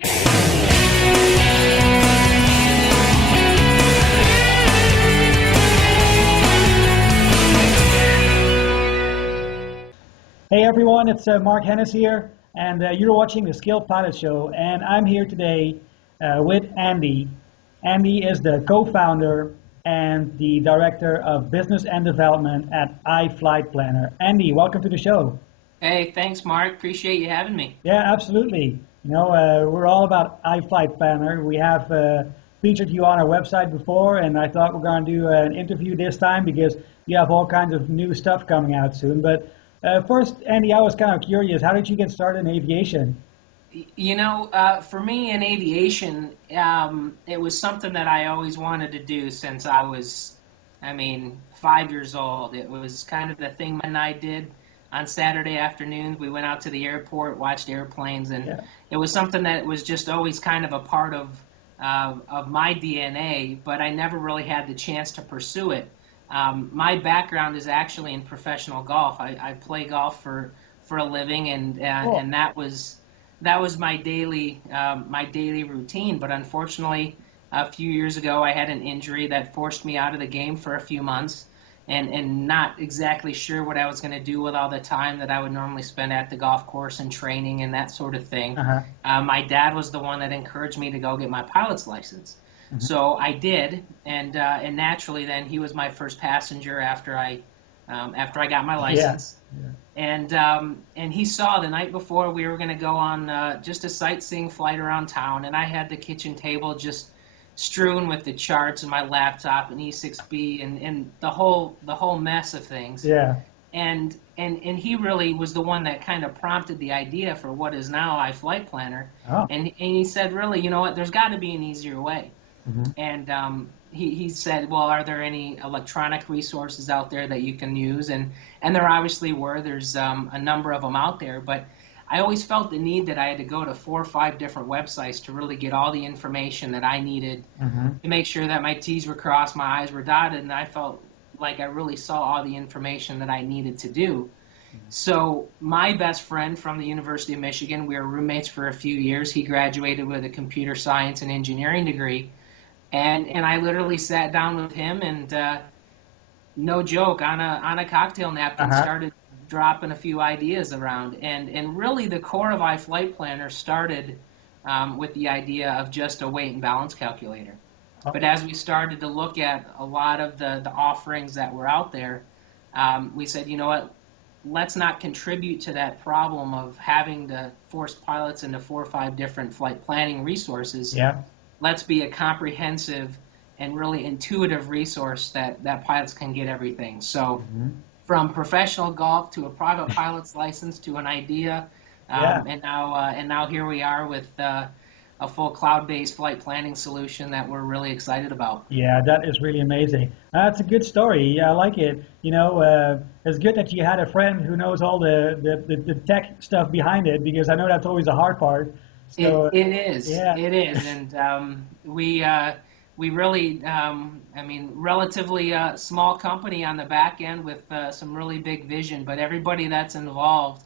Hey everyone, it's Mark Hennis here, and you're watching the Skilled Pilot Show, and I'm here today with Andy. Andy is the co-founder and the director of business and development at iFlight Planner. Andy, welcome to the show. Hey, thanks Mark, appreciate you having me. Yeah, absolutely. You know, we're all about iFlight Planner. We have featured you on our website before, and I thought we're going to do an interview this time because you have all kinds of new stuff coming out soon. But first, Andy, I was kind of curious, how did you get started in aviation? You know, for me in aviation, it was something that I always wanted to do since I was, 5 years old. It was kind of the thing my and I did on Saturday afternoons. We went out to the airport, watched airplanes, and it was something that was just always kind of a part of my DNA, but I never really had the chance to pursue it. My background is actually in professional golf. I play golf for a living, and that was my daily routine. But unfortunately, a few years ago, I had an injury that forced me out of the game for a few months, and not exactly sure what I was going to do with all the time that I would normally spend at the golf course and training and that sort of thing. My dad was the one that encouraged me to go get my pilot's license. So I did, and naturally then he was my first passenger after I got my license. And he saw the night before we were going to go on just a sightseeing flight around town, and I had the kitchen table just strewn with the charts and my laptop and E6B and the whole mess of things. And he really was the one that kind of prompted the idea for what is now iFlight Planner. And he said, really, you know what, there's got to be an easier way. And he said, well, are there any electronic resources out there that you can use? And there obviously were. There's a number of them out there. But I always felt the need that I had to go to 4 or 5 different websites to really get all the information that I needed to make sure that my T's were crossed, my I's were dotted, and I felt like I really saw all the information that I needed to do. So my best friend from the University of Michigan, we were roommates for a few years. He graduated with a computer science and engineering degree. And I literally sat down with him and, no joke, on a cocktail napkin started dropping a few ideas around. And really the core of iFlight Planner started with the idea of just a weight and balance calculator. But as we started to look at a lot of the offerings that were out there, we said, you know what, let's not contribute to that problem of having to force pilots into 4 or 5 different flight planning resources. Let's be a comprehensive and really intuitive resource that pilots can get everything. So from professional golf to a private pilot's license to an idea, and now here we are with a full cloud-based flight planning solution that we're really excited about. Yeah, that is really amazing. That's a good story. Yeah, I like it. You know, it's good that you had a friend who knows all the tech stuff behind it, because I know that's always the hard part. So, it is. And we really, relatively small company on the back end with some really big vision, but everybody that's involved,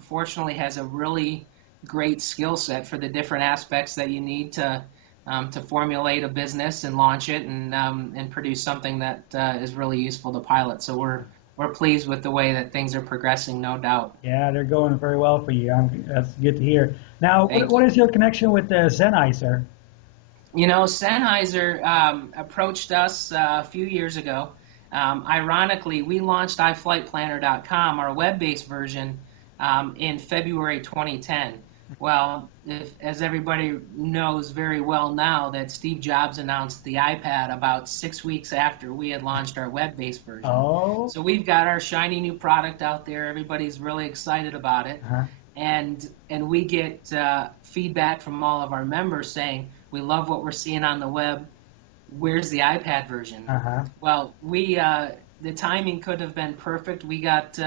fortunately, has a really great skill set for the different aspects that you need to formulate a business and launch it and produce something that is really useful to pilots. So we're pleased with the way that things are progressing, no doubt. Yeah, they're going very well for you. That's good to hear. Now, what is your connection with Sennheiser? You know, Sennheiser approached us a few years ago. Ironically, we launched iFlightPlanner.com, our web-based version, in February 2010. Well, as everybody knows very well now, that Steve Jobs announced the iPad about 6 weeks after we had launched our web-based version. So we've got our shiny new product out there. Everybody's really excited about it. And we get feedback from all of our members saying, we love what we're seeing on the web. Where's the iPad version? Well, the timing could have been perfect. We got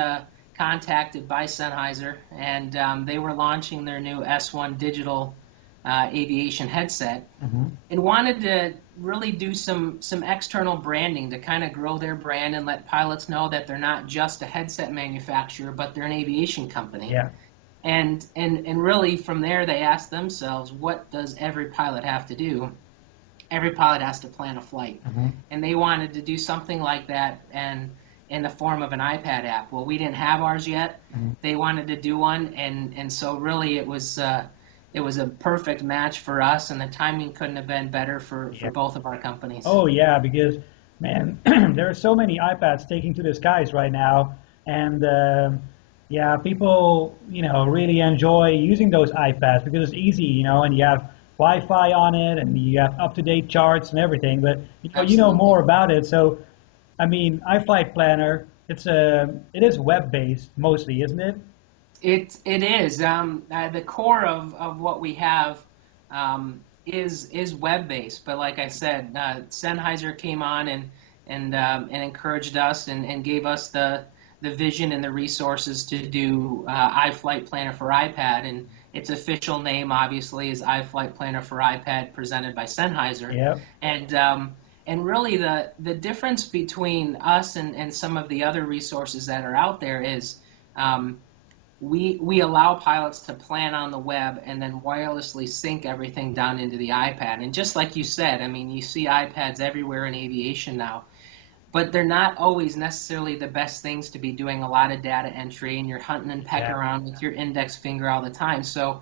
contacted by Sennheiser, and they were launching their new S1 digital aviation headset, and wanted to really do some external branding to kind of grow their brand and let pilots know that they're not just a headset manufacturer, but they're an aviation company. And really from there they asked themselves, what does every pilot have to do? Every pilot has to plan a flight, and they wanted to do something like that, and in the form of an iPad app. Well, we didn't have ours yet. They wanted to do one, and so really it was a perfect match for us, and the timing couldn't have been better for both of our companies. Oh yeah, because man, there are so many iPads taking to the skies right now, and yeah, people really enjoy using those iPads because it's easy, and you have Wi-Fi on it, and you have up-to-date charts and everything. But you know more about it, so I mean, iFlight Planner, it is web-based mostly, isn't it? It is. The core of what we have is web based, but like I said, Sennheiser came on and encouraged us and gave us the vision and the resources to do iFlight Planner for iPad, and its official name obviously is iFlight Planner for iPad, presented by Sennheiser. Yeah. And really the difference between us and some of the other resources that are out there is. We allow pilots to plan on the web and then wirelessly sync everything down into the iPad. And just like you said, I mean, you see iPads everywhere in aviation now, but they're not always necessarily the best things to be doing a lot of data entry, and you're hunting and pecking around with your index finger all the time. So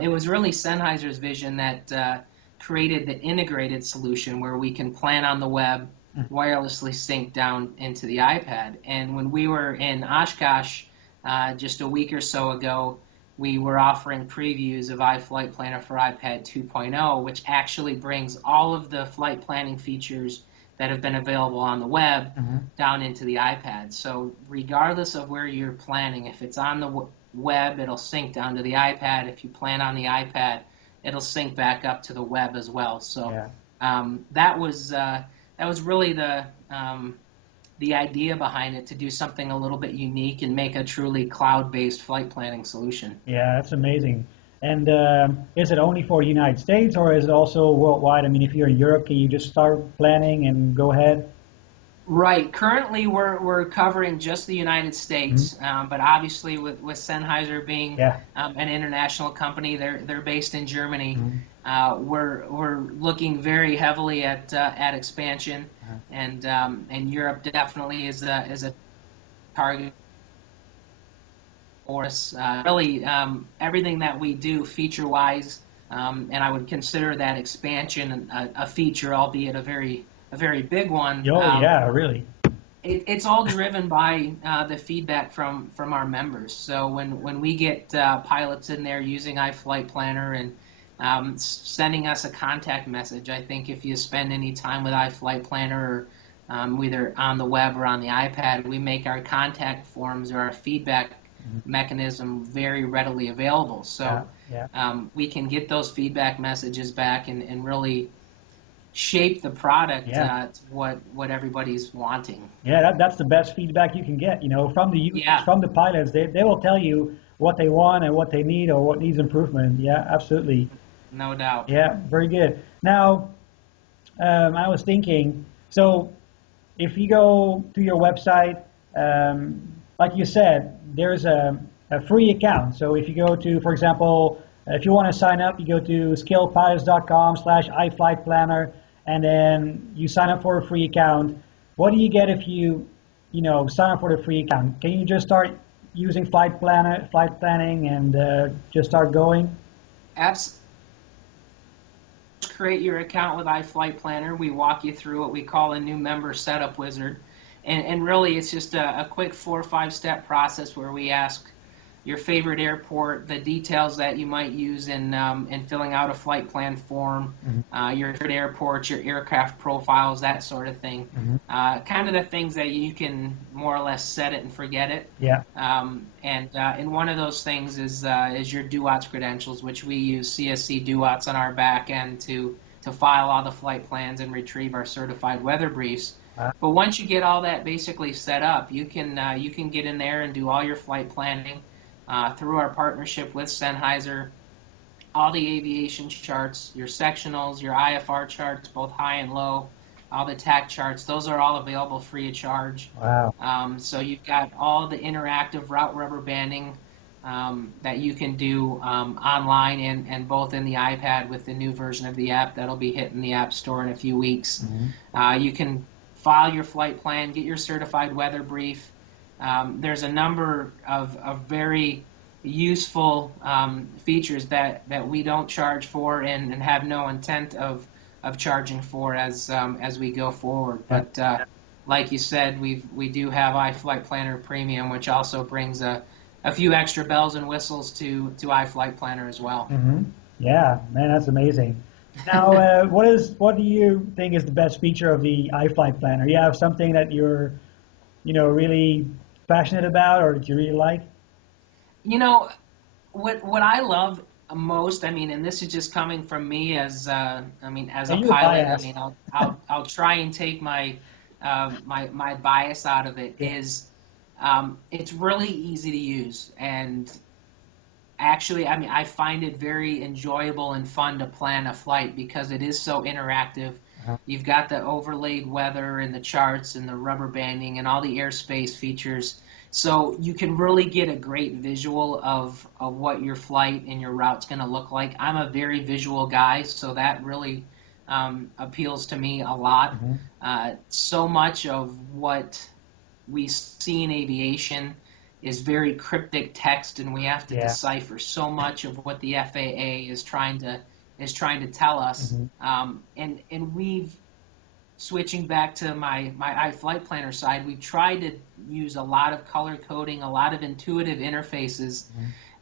it was really Sennheiser's vision that created the integrated solution where we can plan on the web, wirelessly sync down into the iPad. And when we were in Oshkosh, just a week or so ago, we were offering previews of iFlight Planner for iPad 2.0, which actually brings all of the flight planning features that have been available on the web down into the iPad. So regardless of where you're planning, if it's on the web, it'll sync down to the iPad. If you plan on the iPad, it'll sync back up to the web as well. So that was really the idea behind it, to do something a little bit unique and make a truly cloud-based flight planning solution. Yeah, that's amazing. And is it only for the United States, or is it also worldwide? I mean, if you're in Europe, can you just start planning and go ahead? Right. Currently, we're covering just the United States, but obviously with Sennheiser being an international company, they're based in Germany. We're looking very heavily at expansion, and Europe definitely is a target for us. Really, everything that we do feature-wise, and I would consider that expansion a feature, albeit a very big one. Oh yeah, really. It's all driven by the feedback from our members. So when we get pilots in there using iFlight Planner and sending us a contact message, I think if you spend any time with iFlight Planner, or either on the web or on the iPad, we make our contact forms or our feedback mechanism very readily available. So we can get those feedback messages back and really shape the product to what everybody's wanting. Yeah, that's the best feedback you can get. From the users, from the pilots, they will tell you what they want and what they need or what needs improvement. Yeah, absolutely. No doubt. Yeah, very good. Now, I was thinking, so if you go to your website, like you said, there's a free account. So if you go to, for example, if you want to sign up, you go to skillpilots.com/iFlightPlanner, and then you sign up for a free account. What do you get if you sign up for the free account? Can you just start using flight planning, and just start going? Absolutely. Create your account with iFlight Planner. We walk you through what we call a new member setup wizard, and really it's just a quick 4 or 5 step process where we ask your favorite airport, the details that you might use in filling out a flight plan form, your favorite airports, your aircraft profiles, that sort of thing. Kind of the things that you can more or less set it and forget it. Yeah. And one of those things is your DUATS credentials, which we use CSC DUATS on our back end to file all the flight plans and retrieve our certified weather briefs. But once you get all that basically set up, you can get in there and do all your flight planning. Through our partnership with Sennheiser, all the aviation charts, your sectionals, your IFR charts, both high and low, all the TAC charts, those are all available free of charge. Wow. So you've got all the interactive route rubber banding that you can do online and both in the iPad with the new version of the app that'll be hitting the App Store in a few weeks. You can file your flight plan, get your certified weather brief. There's a number of very useful features that we don't charge for and have no intent of charging for as we go forward. But like you said, we do have iFlight Planner Premium, which also brings a few extra bells and whistles to iFlight Planner as well. Yeah, man, that's amazing. Now, what do you think is the best feature of the iFlight Planner? You have something that you're, really passionate about, or that you really like? You know, what I love most, I mean, and this is just coming from me as as Yeah, a you're pilot. I biased. mean, I'll try and take my bias out of it. Yeah. Is it's really easy to use, and actually, I mean, I find it very enjoyable and fun to plan a flight because it is so interactive. You've got the overlaid weather and the charts and the rubber banding and all the airspace features. So you can really get a great visual of what your flight and your route's going to look like. I'm a very visual guy, so that really appeals to me a lot. So much of what we see in aviation is very cryptic text, and we have to decipher so much of what the FAA is trying to tell us. And we've, switching back to my iFlight Planner side, we've tried to use a lot of color coding, a lot of intuitive interfaces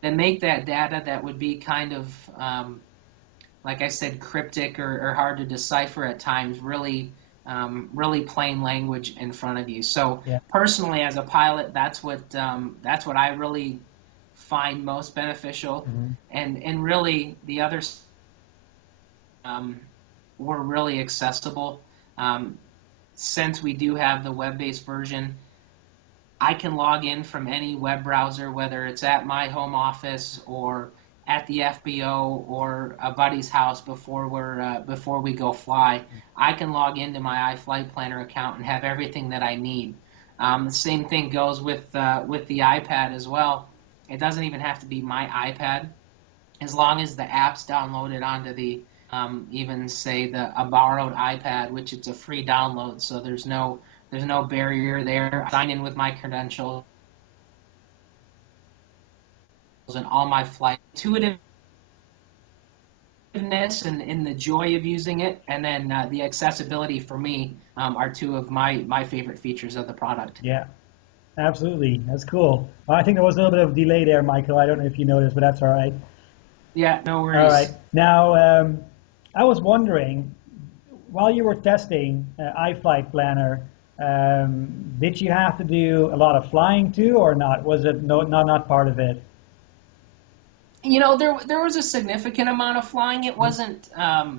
that make that data that would be kind of, like I said, cryptic or hard to decipher at times, really plain language in front of you. So personally, as a pilot, that's what I really find most beneficial, and really the others were really accessible. Since we do have the web-based version, I can log in from any web browser, whether it's at my home office or at the FBO or a buddy's house before we go fly. I can log into my iFlight Planner account and have everything that I need. The same thing goes with the iPad as well. It doesn't even have to be my iPad, as long as the app's downloaded onto the even say a borrowed iPad, which it's a free download, so there's no barrier there. I sign in with my credentials and all my flight intuitiveness and the joy of using it, and then the accessibility for me are two of my favorite features of the product. Yeah, absolutely. That's cool. Well, I think there was a little bit of delay there, Michael. I don't know if you noticed, but that's all right. Yeah, no worries. All right. Now, I was wondering, while you were testing iFlight Planner, did you have to do a lot of flying too, or not? Was it not part of it? There was a significant amount of flying. It wasn't a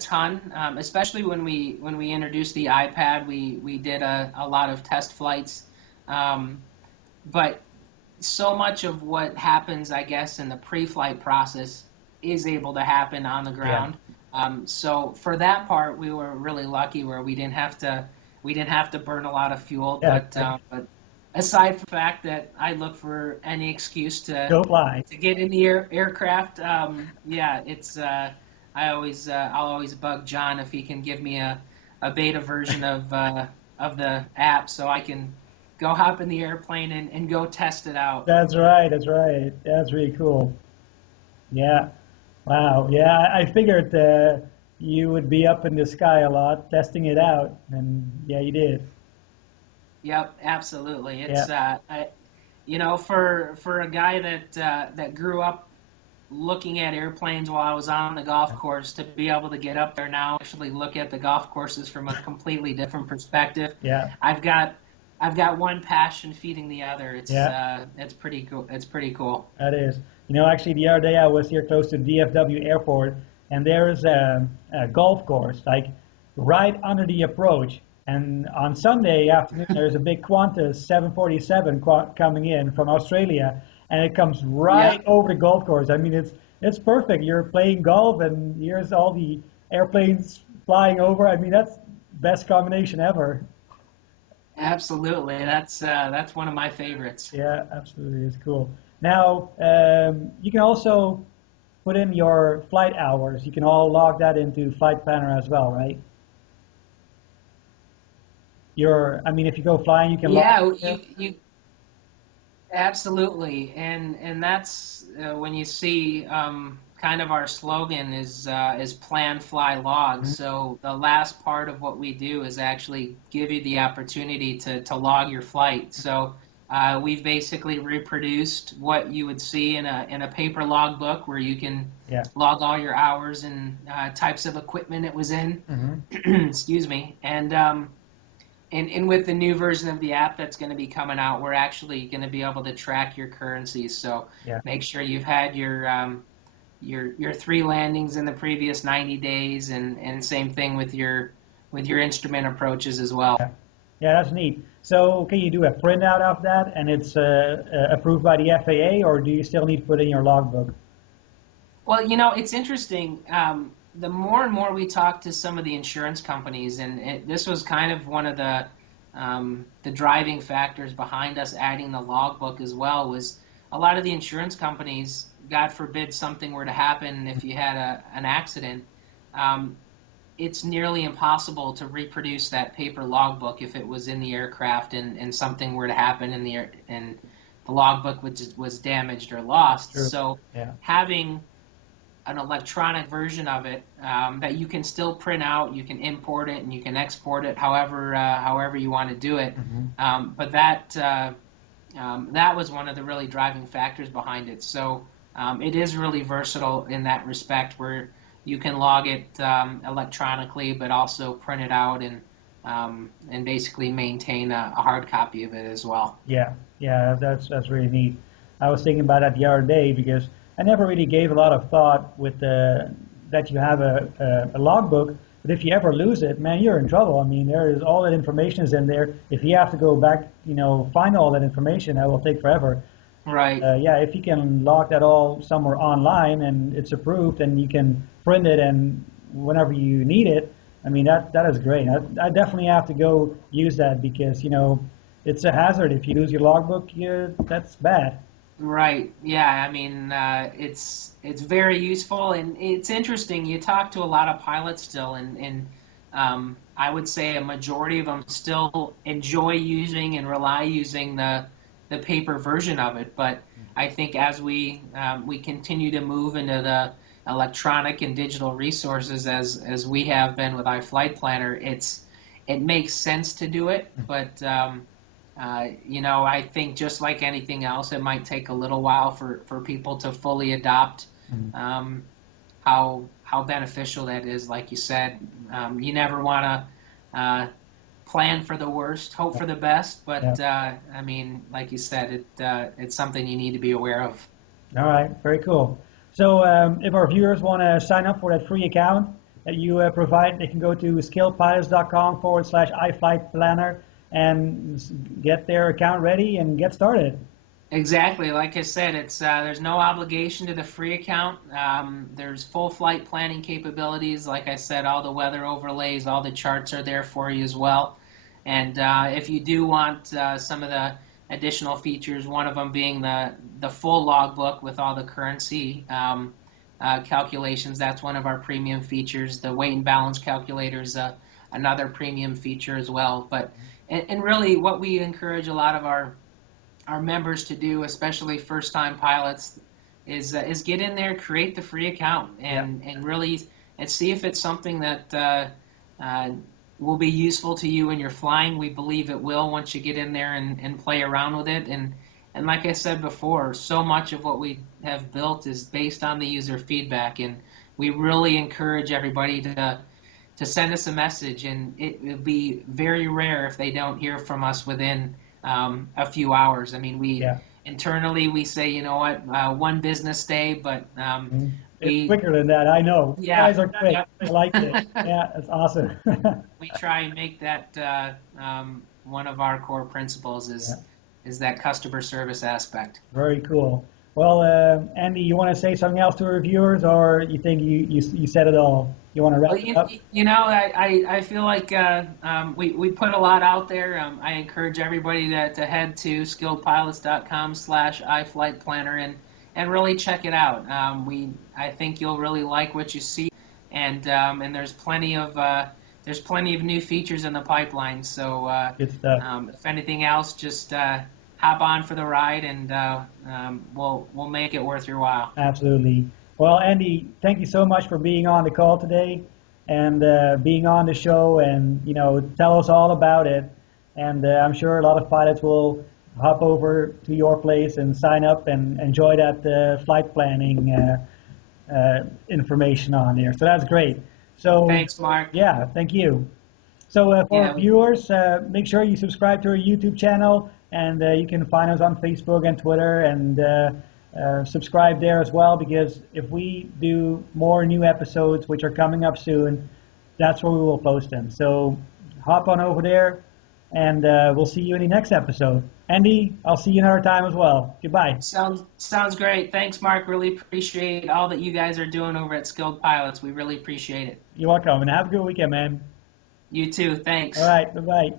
ton, especially when we introduced the iPad. We did a lot of test flights, but so much of what happens, I guess, in the pre-flight process is able to happen on the ground. So for that part, we were really lucky where we didn't have to burn a lot of fuel. But aside from the fact that I look for any excuse to go fly, to get in the aircraft, it's I'll always bug John if he can give me a beta version of the app so I can go hop in the airplane and go test it out. That's right. That's right. That's really cool. Yeah. Wow. Yeah, I figured you would be up in the sky a lot testing it out, and yeah, you did. Yep, absolutely. It's for a guy that grew up looking at airplanes while I was on the golf course, to be able to get up there now, actually look at the golf courses from a completely different perspective. Yeah. I've got one passion feeding the other. It's pretty cool. It's pretty cool. That is. Actually, the other day I was here close to DFW Airport, and there is a golf course, like right under the approach. And on Sunday afternoon, there's a big Qantas 747 coming in from Australia, and it comes right over the golf course. I mean, it's perfect. You're playing golf, and here's all the airplanes flying over. I mean, that's best combination ever. Absolutely. That's one of my favorites. Yeah, absolutely. It's cool. Now, you can also put in your flight hours. You can all log that into Flight Planner as well, right? I mean, if you go flying, you can log Yeah, it there. you absolutely, and that's when you see kind of our slogan is plan, fly, log. Mhm. So the last part of what we do is actually give you the opportunity to log your flight. So we've basically reproduced what you would see in a paper log book where you can Yeah. log all your hours and types of equipment it was in. Hmm. Excuse me, and with the new version of the app that's going to be coming out, we're actually going to be able to track your currencies. So Yeah. make sure you've had your three landings in the previous 90 days, and same thing with your instrument approaches as well. Yeah. Yeah, that's neat. So can you do a printout of that and it's approved by the FAA, or do you still need to put in your logbook? Well, it's interesting. The more and more we talk to some of the insurance companies, and this was kind of one of the driving factors behind us adding the logbook as well, was a lot of the insurance companies, God forbid something were to happen if you had an accident, um, it's nearly impossible to reproduce that paper logbook if it was in the aircraft and something were to happen in the air and the logbook was damaged or lost. True. So Yeah. having an electronic version of it that you can still print out. You can import it and you can export it however you want to do it. Hmm. But that was one of the really driving factors behind it. So it is really versatile in that respect, where you can log it electronically, but also print it out and basically maintain a hard copy of it as well. Yeah. Yeah, that's really neat. I was thinking about that the other day because I never really gave a lot of thought with that you have a logbook, but if you ever lose it, man, you're in trouble. I mean, there is all that information is in there. If you have to go back, find all that information, that will take forever. Right. Yeah, if you can log that all somewhere online and it's approved and you can print it and whenever you need it, I mean that is great. I definitely have to go use that because it's a hazard. If you lose your logbook, that's bad. Right. Yeah. I mean, it's very useful, and it's interesting. You talk to a lot of pilots still, and I would say a majority of them still enjoy using and rely using the paper version of it. But I think as we continue to move into the electronic and digital resources as we have been with iFlight Planner, it makes sense to do it, but I think just like anything else, it might take a little while for people to fully adopt Mhm. um, how beneficial that is. Like you said, you never want to plan for the worst, hope for the best, Yeah. but I mean, like you said, it's something you need to be aware of. All right. Very cool. So if our viewers want to sign up for that free account that you provide, they can go to skillpilots.com/iFlight Planner and get their account ready and get started. Exactly. Like I said, it's there's no obligation to the free account. There's full flight planning capabilities. Like I said, all the weather overlays, all the charts are there for you as well. And if you do want some of the additional features, one of them being the full logbook with all the currency calculations, that's one of our premium features. The weight and balance calculator is another premium feature as well. But and really, what we encourage a lot of our members to do, especially first time pilots, is get in there, create the free account, Yeah. and really and see if it's something that uh, will be useful to you when you're flying. We believe it will once you get in there and play around with it. And like I said before, so much of what we have built is based on the user feedback, and we really encourage everybody to send us a message, and it will be very rare if they don't hear from us within a few hours. I mean, we Yeah. internally we say, you know what, one business day, but Mhm. It's we, quicker than that. I know. You yeah, guys are quick. yeah. I like it. Yeah, that's awesome. We try and make that one of our core principles Yeah. is that customer service aspect. Very cool. Well, Andy, you want to say something else to our viewers, or you think you said it all? You want to wrap Well, it up? I feel like we put a lot out there. I encourage everybody to head to skilledpilots.com/iFlightPlanner and really check it out. I think you'll really like what you see, and there's plenty of new features in the pipeline. So Good stuff. if anything else, just hop on for the ride, and we'll make it worth your while. Absolutely. Well, Andy, thank you so much for being on the call today and being on the show, and tell us all about it. And I'm sure a lot of pilots will hop over to your place and sign up and enjoy that flight planning information on there. So that's great. So Thanks, Mark. yeah, thank you. So for Yeah. our viewers, make sure you subscribe to our YouTube channel, and you can find us on Facebook and Twitter, and subscribe there as well, because if we do more new episodes, which are coming up soon, that's where we will post them. So hop on over there, and we'll see you in the next episode. Andy, I'll see you another time as well. Goodbye. Sounds great. Thanks, Mark. Really appreciate all that you guys are doing over at Skilled Pilots. We really appreciate it. You're welcome, and have a good weekend, man. You too. All Thanks. right, bye-bye.